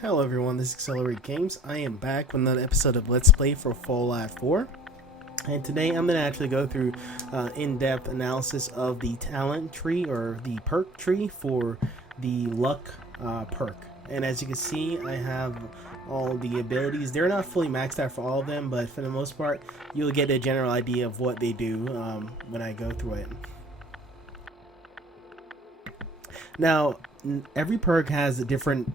Hello everyone, this is Accelerate Games. I am back with another episode of Let's Play for Fallout 4. And today I'm going to actually go through in-depth analysis of the talent tree, or the perk tree, for the Luck Perk. And as you can see, I have all the abilities. They're not fully maxed out for all of them, but for the most part, you'll get a general idea of what they do when I go through it. Now, every perk has a different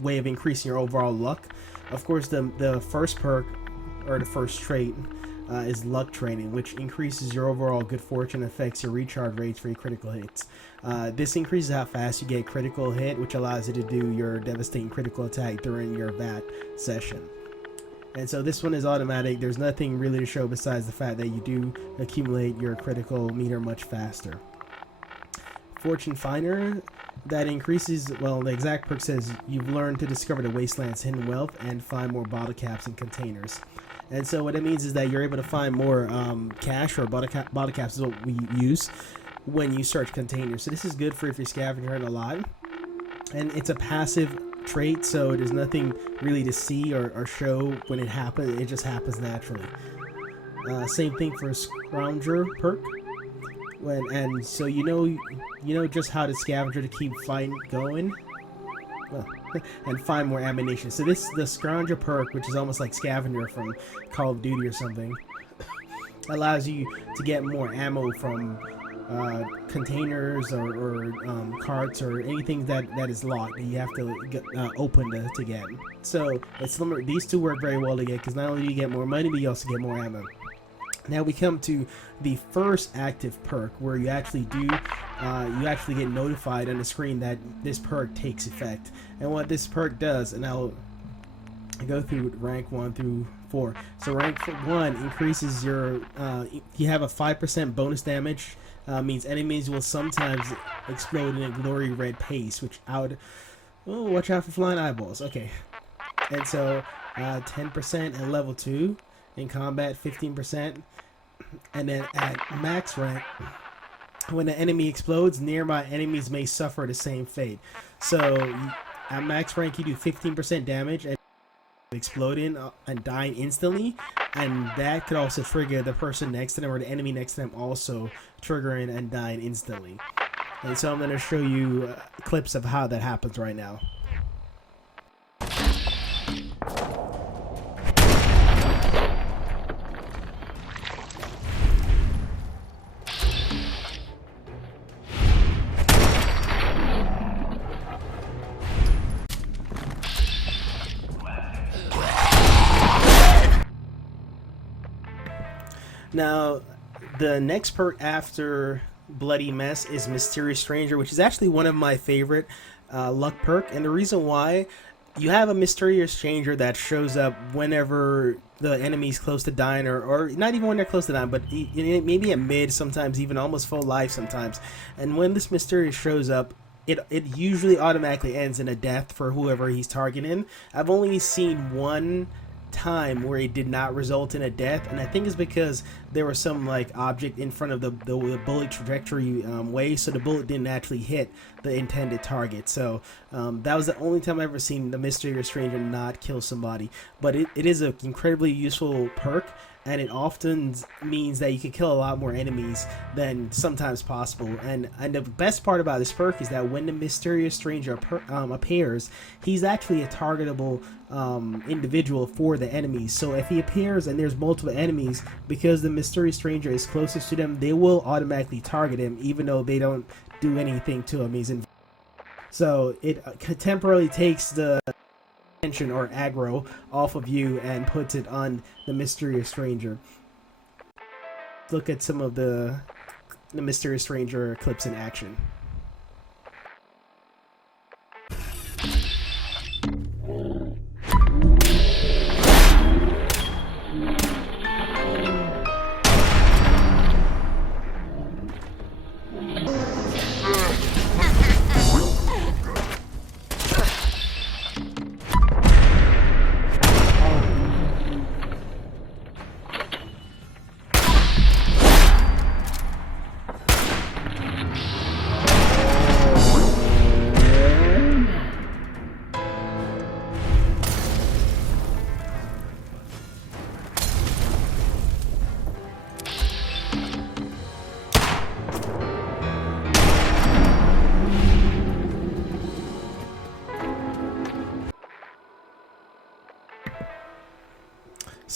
way of increasing your overall luck. Of course, the first perk, or the first trait, is luck training, which increases your overall good fortune and affects your recharge rates for your critical hits. This increases how fast you get critical hit, which allows you to do your devastating critical attack during your VAT session. And so this one is automatic. There's nothing really to show besides the fact that you do accumulate your critical meter much faster. Fortune Finder, that increases, well, the exact perk says you've learned to discover the wasteland's hidden wealth and find more bottle caps and containers. And so what it means is that you're able to find more cash, or bottle caps is what we use when you search containers. So this is good for if you're scavenging a lot. And it's a passive trait, so there's nothing really to see or show when it happens. It just happens naturally. Same thing for Scrounger perk. And so you know just how the scavenger to keep fighting going, and find more ammunition. So this, the Scrounger perk, which is almost like Scavenger from Call of Duty or something, allows you to get more ammo from containers or carts or anything that is locked that you have to get, open to get. So it's these two work very well together, because not only do you get more money, but you also get more ammo. Now we come to the first active perk, where you actually get notified on the screen that this perk takes effect. And what this perk does, and I'll go through rank 1 through 4. So rank 1 increases your, you have a 5% bonus damage, means enemies will sometimes explode in a glory red paste, which watch out for flying eyeballs. Okay. And so 10% at level 2. In combat, 15%, and then at max rank, when the enemy explodes, nearby enemies may suffer the same fate. So at max rank, you do 15% damage and exploding and dying instantly, and that could also trigger the person next to them, or the enemy next to them, also triggering and dying instantly. And so I'm going to show you clips of how that happens right now. Now, the next perk after Bloody Mess is Mysterious Stranger, which is actually one of my favorite luck perk. And the reason why, you have a Mysterious Stranger that shows up whenever the enemy's close to dying, or not even when they're close to dying, but maybe at mid, sometimes even almost full life sometimes. And when this Mysterious shows up, it usually automatically ends in a death for whoever he's targeting. I've only seen one time where it did not result in a death, and I think it's because there was some like object in front of the bullet trajectory way, so the bullet didn't actually hit the intended target. So that was the only time I've ever seen the Mysterious Stranger not kill somebody. But it is an incredibly useful perk, and it often means that you can kill a lot more enemies than sometimes possible. And the best part about this perk is that when the Mysterious Stranger appears, he's actually a targetable individual for the enemies. So if he appears and there's multiple enemies, because the Mysterious Stranger is closest to them, they will automatically target him, even though they don't do anything to him. He's invisible. So it temporarily takes the attention or aggro off of you and puts it on the Mysterious Stranger. Look at some of the Mysterious Stranger clips in action.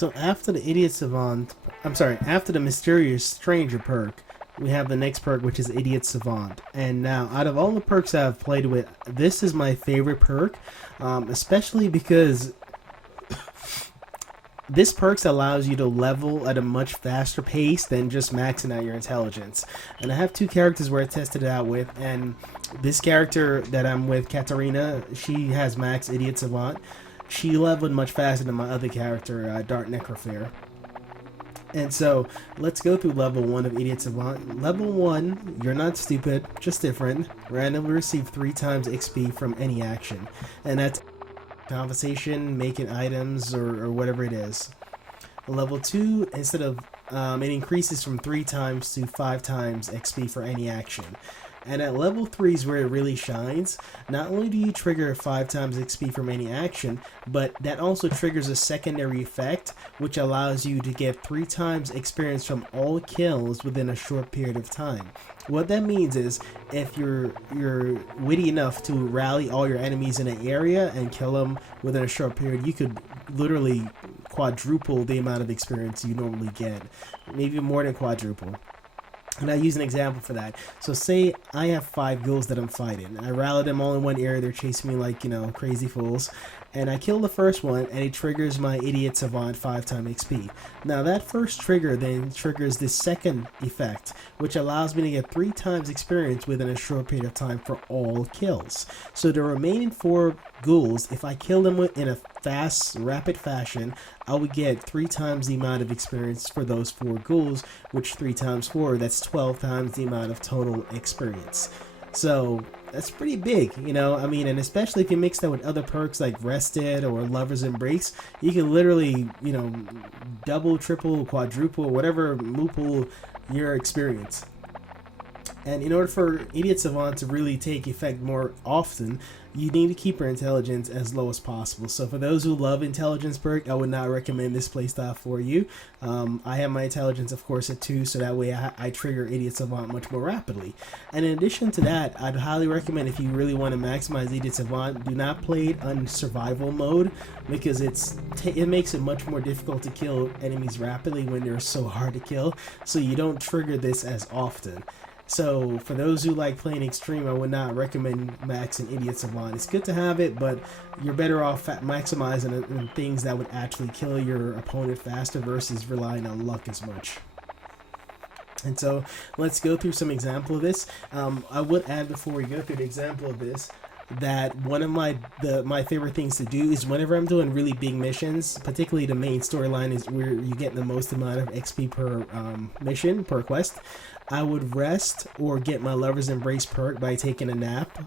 So after the Idiot Savant, after the Mysterious Stranger perk, we have the next perk, which is Idiot Savant. And now, out of all the perks I've played with, this is my favorite perk, especially because this perks allows you to level at a much faster pace than just maxing out your intelligence. And I have two characters where I tested it out with, and this character that I'm with, Katarina, she has max Idiot Savant. She leveled much faster than my other character, Dark Necrofair. And so, let's go through level 1 of Idiot Savant. Level 1, you're not stupid, just different. Randomly receive 3 times XP from any action. And that's conversation, making items, or whatever it is. Level 2, instead of, it increases from 3 times to 5 times XP for any action. And at level 3 is where it really shines. Not only do you trigger 5 times XP from any action, but that also triggers a secondary effect, which allows you to get 3 times experience from all kills within a short period of time. What that means is, if you're witty enough to rally all your enemies in an area and kill them within a short period, you could literally quadruple the amount of experience you normally get. Maybe more than quadruple. And I use an example for that. So say I have 5 ghouls that I'm fighting. I rally them all in one area. They're chasing me like, crazy fools. And I kill the first one, and it triggers my Idiot Savant 5 times XP. Now that first trigger then triggers the second effect, which allows me to get 3 times experience within a short period of time for all kills. So the remaining 4 ghouls, if I kill them in a fast, rapid fashion, I would get 3 times the amount of experience for those 4 ghouls, which 3 times 4, that's 12 times the amount of total experience. So that's pretty big, and especially if you mix that with other perks like Rested or Lover's Embrace, you can literally, double, triple, quadruple, whatever moople your experience. And in order for Idiot Savant to really take effect more often, you need to keep your intelligence as low as possible. So for those who love intelligence perk, I would not recommend this playstyle for you. I have my intelligence, of course, at 2, so that way I trigger Idiot Savant much more rapidly. And in addition to that, I'd highly recommend, if you really want to maximize Idiot Savant, do not play it on survival mode, because it makes it much more difficult to kill enemies rapidly when they're so hard to kill, so you don't trigger this as often. So for those who like playing extreme, I would not recommend maxing Idiot Savant. It's good to have it, but you're better off maximizing it in things that would actually kill your opponent faster versus relying on luck as much. And so let's go through some example of this. I would add, before we go through the example of this, that one of my favorite things to do is whenever I'm doing really big missions, particularly the main storyline is where you get the most amount of XP per mission, per quest, I would rest or get my Lover's Embrace perk by taking a nap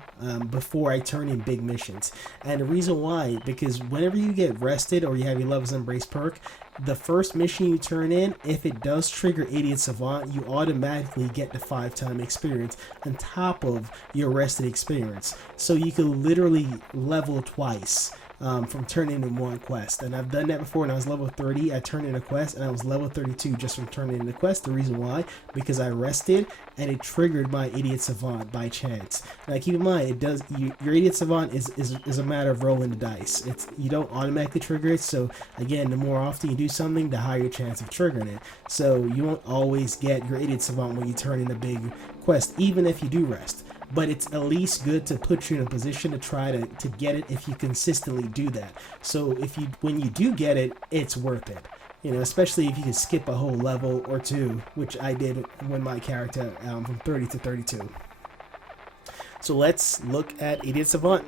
before I turn in big missions. And the reason why, because whenever you get rested or you have your Lover's Embrace perk, the first mission you turn in, if it does trigger Idiot Savant, you automatically get the 5 times experience on top of your rested experience. So you can literally level twice from turning in one quest. And I've done that before. When I was level 30, I turned in a quest, and I was level 32 just from turning in the quest. The reason why, because I rested and it triggered my Idiot Savant by chance. Now keep in mind, your Idiot Savant is a matter of rolling the dice. You don't automatically trigger it, so again, the more often you do something, the higher chance of triggering it. So you won't always get your Idiot Savant when you turn in a big quest, even if you do rest. But it's at least good to put you in a position to try to get it if you consistently do that. So when you do get it, it's worth it. Especially if you can skip a whole level or 2, which I did when my character from 30 to 32. So let's look at Idiot Savant.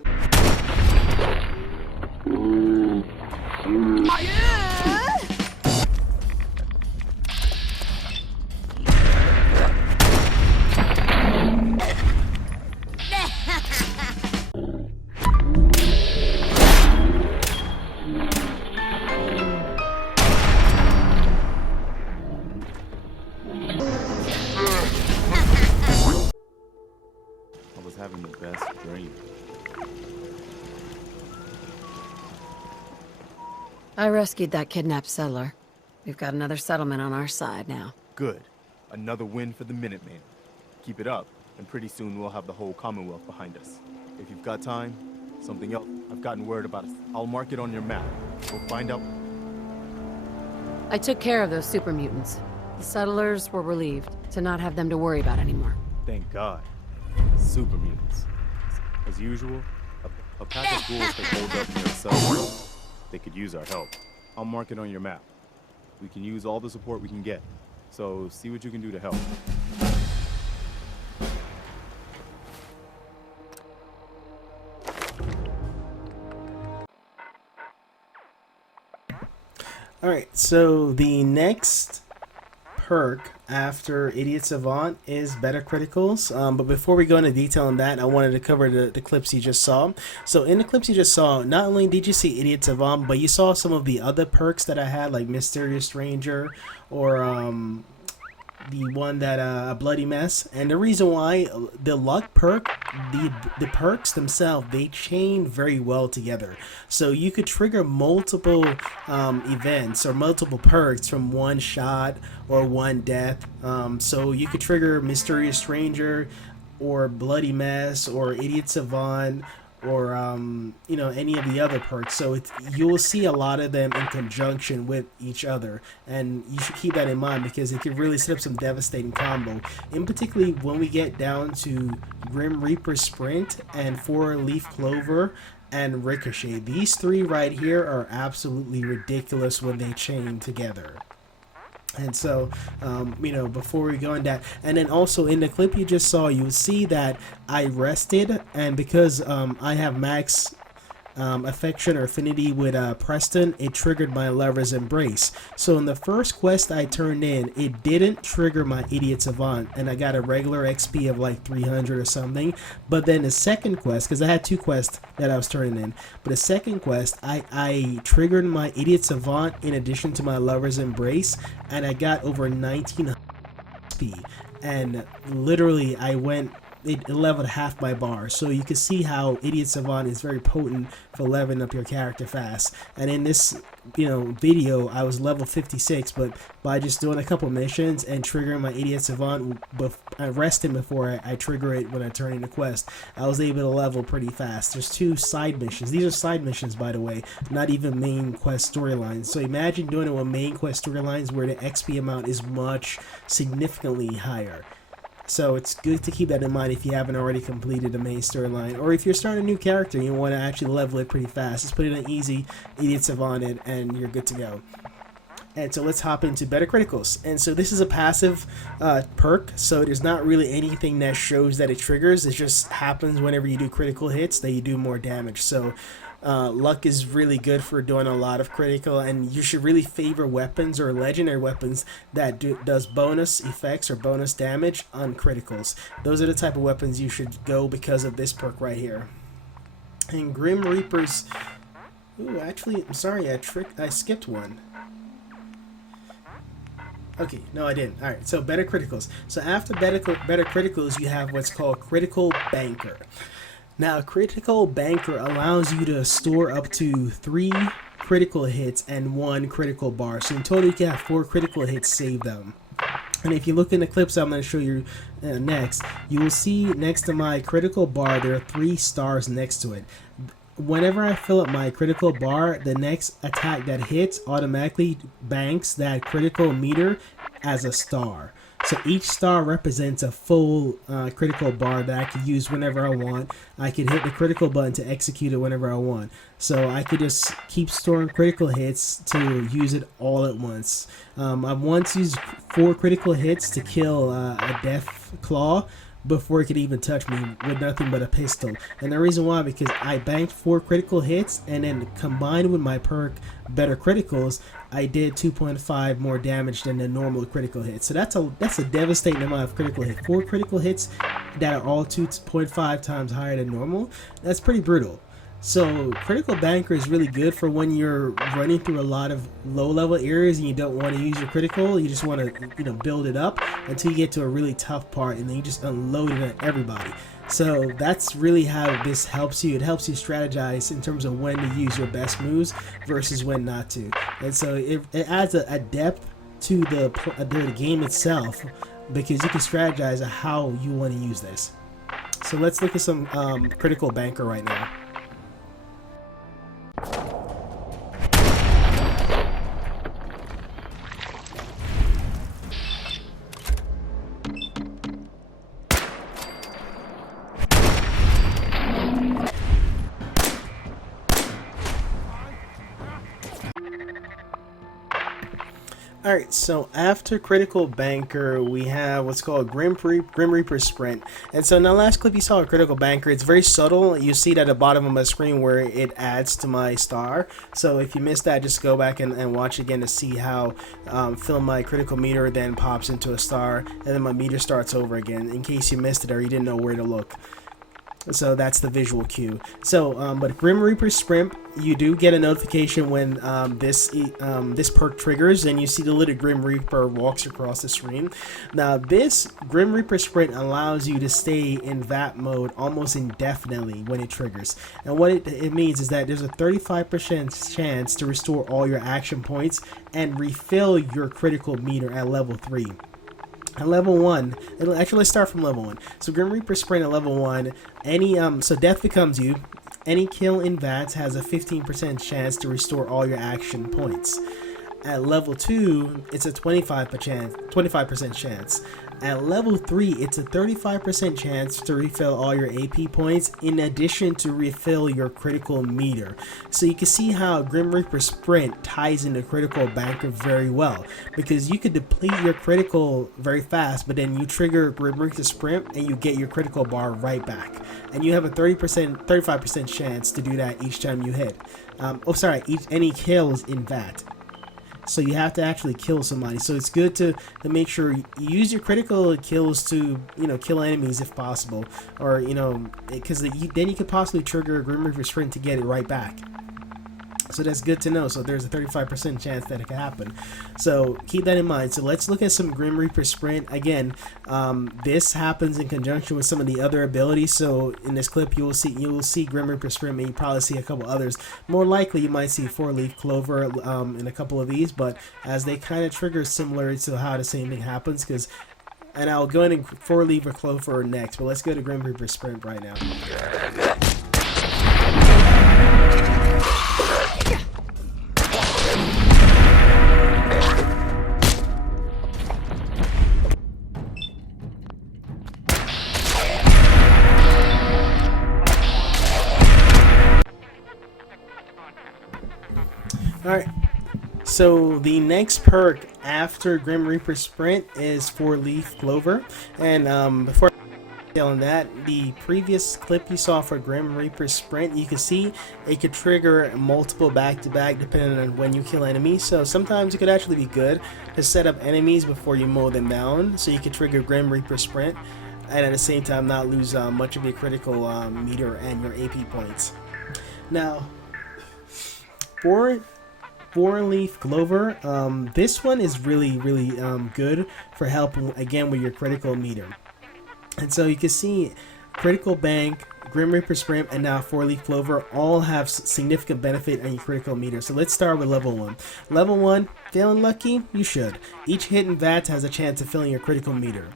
Having the best dream. I rescued that kidnapped settler. We've got another settlement on our side now. Good. Another win for the Minutemen. Keep it up, and pretty soon we'll have the whole Commonwealth behind us. If you've got time, something else. I've gotten word about us. I'll mark it on your map. We'll find out. I took care of those super mutants. The settlers were relieved to not have them to worry about anymore. Thank God. Super mutants. As usual, a pack of ghouls can hold up near a cell. They could use our help. I'll mark it on your map. We can use all the support we can get. So see what you can do to help. Alright, so the next perk after Idiot Savant is Better Criticals. But before we go into detail on that, I wanted to cover the clips you just saw. So in the clips you just saw, not only did you see Idiot Savant, but you saw some of the other perks that I had, like Mysterious Stranger, or the one that a Bloody Mess. And the reason why, the Luck Perk, the perks themselves, they chain very well together. So you could trigger multiple events or multiple perks from one shot or one death. So you could trigger Mysterious Stranger or Bloody Mess or Idiot Savant, or you know, any of the other perks. So you'll see a lot of them in conjunction with each other, and you should keep that in mind because it can really set up some devastating combo. In particularly when we get down to Grim Reaper Sprint and 4-Leaf Clover and Ricochet, these three right here are absolutely ridiculous when they chain together. And so, you know, before we go on that, and then also in the clip you just saw, you see that I rested, and because I have max affection or affinity with Preston, it triggered my Lover's Embrace. So in the first quest I turned in, it didn't trigger my Idiot Savant, and I got a regular XP of like 300 or something. But then the second quest, because I had two quests that I was turning in, but the second quest, I triggered my Idiot Savant in addition to my Lover's Embrace, and I got over 1900 XP, and literally I went, it leveled half my bar. So you can see how Idiot Savant is very potent for leveling up your character fast. And in this, you know, video, I was level 56, but by just doing a couple missions and triggering my Idiot Savant, resting before I trigger it when I turn in the quest, I was able to level pretty fast. There's two side missions. These are side missions, by the way, not even main quest storylines. So imagine doing it with main quest storylines where the XP amount is much significantly higher. So it's good to keep that in mind if you haven't already completed the main storyline, or if you're starting a new character and you want to actually level it pretty fast. Just put it on easy, Idiot Savant it, and you're good to go. And so let's hop into Better Criticals. And so this is a passive perk, so there's not really anything that shows that it triggers. It just happens whenever you do critical hits that you do more damage. So luck is really good for doing a lot of critical, and you should really favor weapons or legendary weapons that does bonus effects or bonus damage on criticals. Those are the type of weapons you should go because of this perk right here. And Grim Reapers, ooh, actually, I'm sorry, I skipped one. Okay, no I didn't. Alright, so Better Criticals. So after Better Criticals, you have what's called Critical Banker. Now, Critical Banker allows you to store up to 3 critical hits and 1 critical bar. So in total, you can have 4 critical hits saved them. And if you look in the clips I'm going to show you next, you will see next to my critical bar, there are 3 stars next to it. Whenever I fill up my critical bar, the next attack that hits automatically banks that critical meter as a star. So each star represents a full critical bar that I can use whenever I want. I can hit the critical button to execute it whenever I want. So I could just keep storing critical hits to use it all at once. I once used 4 critical hits to kill a Death Claw before it could even touch me with nothing but a pistol. And the reason why, because I banked 4 critical hits, and then combined with my perk Better Criticals, I did 2.5 more damage than the normal critical hit. So that's a devastating amount of critical hit. 4 critical hits that are all 2.5 times higher than normal. That's pretty brutal. So Critical Banker is really good for when you're running through a lot of low level areas and you don't want to use your critical. You just want to, you know, build it up until you get to a really tough part, and then you just unload it on everybody. So that's really how this helps you. It helps you strategize in terms of when to use your best moves versus when not to. And so it adds a depth to the game itself, because you can strategize how you want to use this. So let's look at some Critical Banker right now. Alright, so after Critical Banker, we have what's called Grim Reaper Sprint. And so in the last clip you saw a Critical Banker. It's very subtle. You see it at the bottom of my screen where it adds to my star. So if you missed that, just go back and watch again to see how fill my critical meter then pops into a star, and then my meter starts over again in case you missed it or you didn't know where to look. So that's the visual cue. So, but Grim Reaper Sprint, you do get a notification when this perk triggers, and you see the little Grim Reaper walks across the screen. Now, this Grim Reaper Sprint allows you to stay in VAT mode almost indefinitely when it triggers. And what it means is that there's a 35% chance to restore all your action points and refill your critical meter at level 3. At level 1, actually let's start from level 1. So Grim Reaper Sprint at level 1, so death becomes you. Any kill in VATS has a 15% chance to restore all your action points. At level 2, it's a 25% chance. At level 3, it's a 35% chance to refill all your AP points in addition to refill your critical meter. So you can see how Grim Reaper Sprint ties into Critical Banker very well, because you could deplete your critical very fast, but then you trigger Grim Reaper Sprint and you get your critical bar right back. And you have a 35% chance to do that each time you hit. Any kills in VAT. So you have to actually kill somebody. So it's good to make sure you use your critical kills to, kill enemies if possible, or because then you could possibly trigger a Grim Reaper Sprint to get it right back. So that's good to know. So there's a 35% chance that it can happen. So keep that in mind. So let's look at some Grim Reaper Sprint. Again, this happens in conjunction with some of the other abilities. So in this clip, you will see Grim Reaper Sprint, and you probably see a couple others. More likely, you might see 4-leaf clover in a couple of these, but as they kind of trigger similar to how the same thing happens, and I'll go into 4-leaf or clover next, but let's go to Grim Reaper Sprint right now. Alright, so the next perk after Grim Reaper Sprint is 4-leaf clover, and before on that, the previous clip you saw for Grim Reaper Sprint, you can see it could trigger multiple back-to-back depending on when you kill enemies. So sometimes it could actually be good to set up enemies before you mow them down, so you can trigger Grim Reaper Sprint and at the same time not lose much of your critical meter and your AP points. Now, for 4-leaf clover, this one is really good for helping again with your critical meter. And so you can see Critical Bank, Grim Reaper Sprint, and now 4-leaf clover all have significant benefit on your critical meter. So let's start with level 1. Level 1, feeling lucky? You should. Each hit in VAT has a chance of filling your critical meter.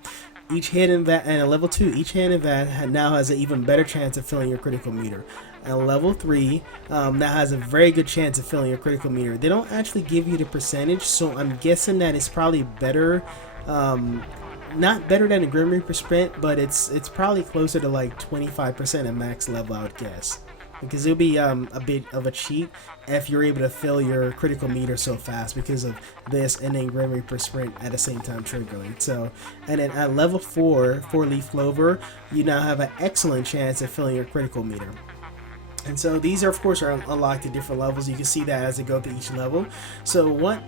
Each hit in VAT, and at level 2, each hit in VAT now has an even better chance of filling your critical meter. And level 3, that has a very good chance of filling your critical meter. They don't actually give you the percentage, so I'm guessing that it's probably better, not better than a Grim Reaper Sprint, but it's probably closer to like 25% at max level, I would guess. Because it'll be a bit of a cheat if you're able to fill your critical meter so fast because of this and then Grim Reaper Sprint at the same time triggering. So, and then at level 4, 4-leaf clover, you now have an excellent chance of filling your critical meter. And so these are, of course, are unlocked at different levels. You can see that as they go through each level. So what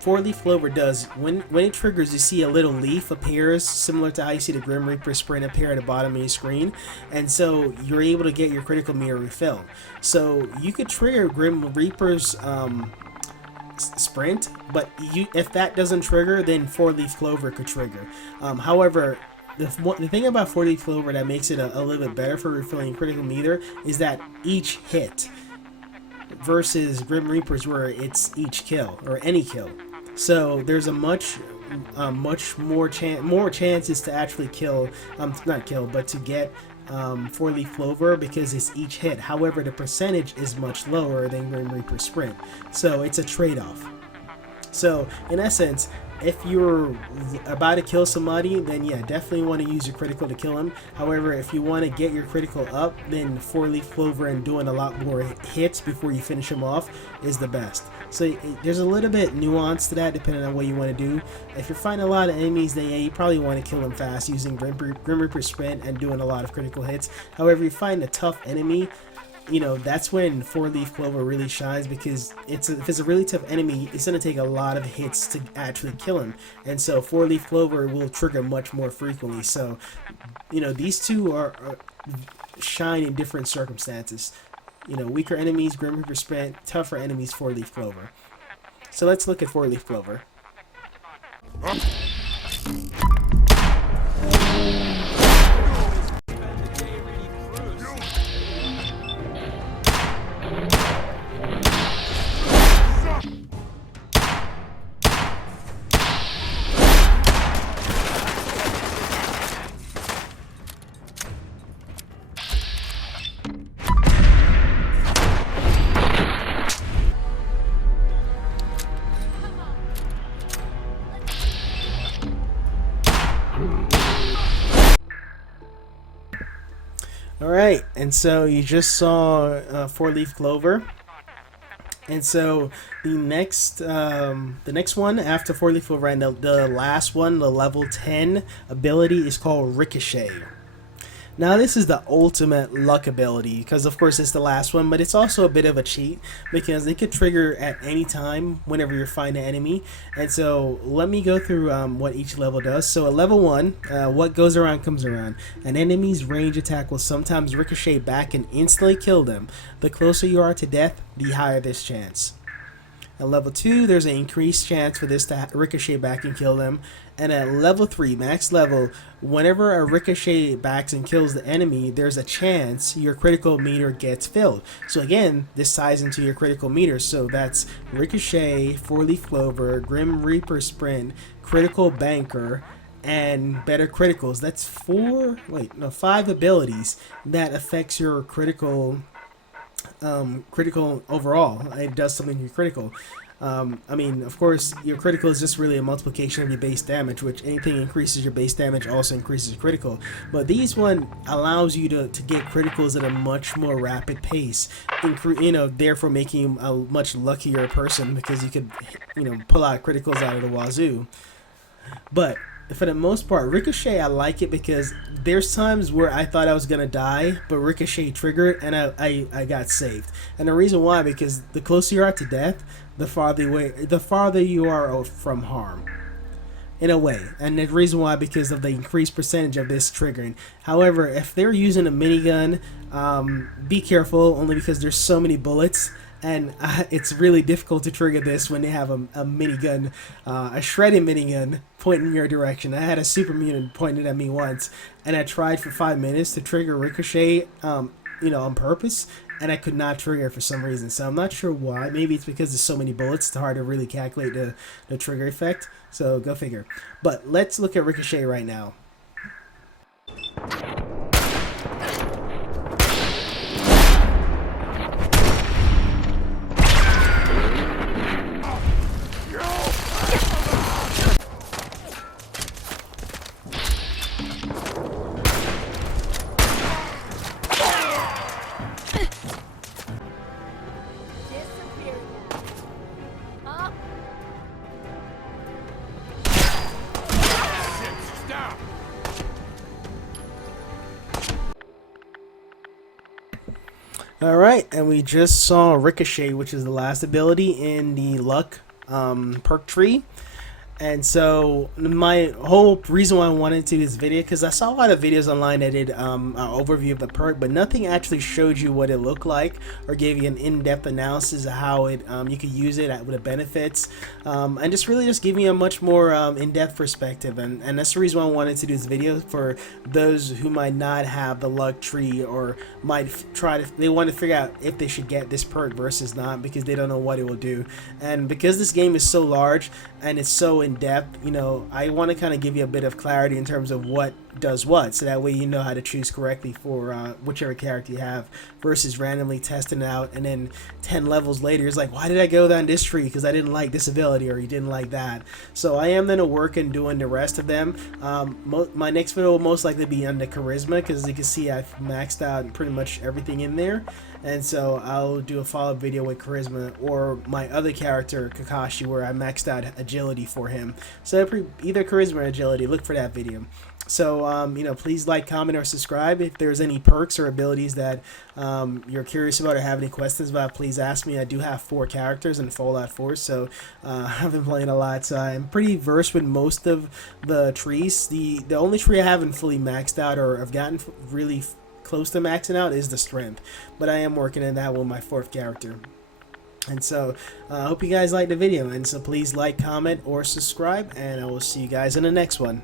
4-leaf clover does, when it triggers, you see a little leaf appears, similar to how you see the Grim Reaper Sprint appear at the bottom of your screen, and so you're able to get your critical meter refilled. So you could trigger Grim Reaper's Sprint, but if that doesn't trigger, then 4-leaf clover could trigger. However, the thing about 4-leaf clover that makes it a little bit better for refilling critical meter is that each hit versus Grim Reaper's where it's each kill or any kill. So there's a much more chances to actually kill, not kill, but to get 4-leaf clover because it's each hit. However, the percentage is much lower than Grim Reaper Sprint, so it's a trade-off. So in essence, if you're about to kill somebody, then yeah, definitely want to use your critical to kill him. However, if you want to get your critical up, then 4-leaf clover and doing a lot more hits before you finish him off is the best. So there's a little bit nuance to that depending on what you want to do. If you're fighting a lot of enemies, then yeah, you probably want to kill them fast using Grim Reaper sprint and doing a lot of critical hits. However, if you find a tough enemy, you know, that's when 4-leaf clover really shines, because if it's a really tough enemy, it's going to take a lot of hits to actually kill him, and so 4-leaf clover will trigger much more frequently. So, you know, these two are shine in different circumstances. You know, weaker enemies, Grim Reaper sprint; tougher enemies, 4-leaf clover. So let's look at 4-leaf clover. Alright, and so you just saw 4-leaf clover. And so the next one after 4-leaf clover, and the last one, the level 10 ability, is called Ricochet. Now this is the ultimate luck ability, because of course it's the last one, but it's also a bit of a cheat because it could trigger at any time whenever you're fighting an enemy. And so let me go through what each level does. So at level 1, what goes around comes around. An enemy's range attack will sometimes ricochet back and instantly kill them. The closer you are to death, the higher this chance. At level 2, there's an increased chance for this to ricochet back and kill them. And at level 3, max level, whenever a ricochet backs and kills the enemy, there's a chance your critical meter gets filled. So again, this ties into your critical meter. So that's Ricochet, 4-leaf clover, Grim Reaper sprint, critical banker, and better criticals. That's 5 abilities that affects your critical overall. It does something to your critical. I mean, of course, your critical is just really a multiplication of your base damage, which anything increases your base damage also increases your critical. But these one allows you to get criticals at a much more rapid pace, therefore making you a much luckier person, because you could, pull out criticals out of the wazoo. But for the most part, Ricochet, I like it because there's times where I thought I was gonna die, but Ricochet triggered and I got saved. And the reason why, because the closer you are to death, the farther you are from harm, in a way. And the reason why, because of the increased percentage of this triggering. However, if they're using a minigun, be careful, only because there's so many bullets. And it's really difficult to trigger this when they have a minigun, a shredding minigun pointing in your direction. I had a super mutant pointed at me once, and I tried for 5 minutes to trigger Ricochet, on purpose, and I could not trigger it for some reason. So I'm not sure why. Maybe it's because there's so many bullets, it's hard to really calculate the trigger effect. So go figure. But let's look at Ricochet right now. Alright, and we just saw Ricochet, which is the last ability in the Luck perk tree. And so my whole reason why I wanted to do this video, because I saw a lot of videos online that did an overview of the perk, but nothing actually showed you what it looked like or gave you an in-depth analysis of how it you could use it, with the benefits, and just give you a much more in-depth perspective. And that's the reason why I wanted to do this video, for those who might not have the Luck tree, or might they want to figure out if they should get this perk versus not, because they don't know what it will do. And because this game is so large and it's so in depth, I want to kind of give you a bit of clarity in terms of what does what, so that way you know how to choose correctly for whichever character you have, versus randomly testing it out and then 10 levels later it's like, why did I go down this tree? Because I didn't like this ability or you didn't like that. So I am going to work in doing the rest of them. My next video will most likely be on the charisma, because as you can see I've maxed out pretty much everything in there, and so I'll do a follow-up video with charisma, or my other character Kakashi, where I maxed out agility for him. So either charisma or agility, look for that video. So you know, please like, comment, or subscribe. If there's any perks or abilities that you're curious about or have any questions about, please ask me. I do have 4 characters in Fallout 4, so I've been playing a lot, so I'm pretty versed with most of the trees. The only tree I haven't fully maxed out or have gotten really close to maxing out is the strength, but I am working on that with my 4th character. And so I hope you guys liked the video, and so please like, comment, or subscribe, and I will see you guys in the next one.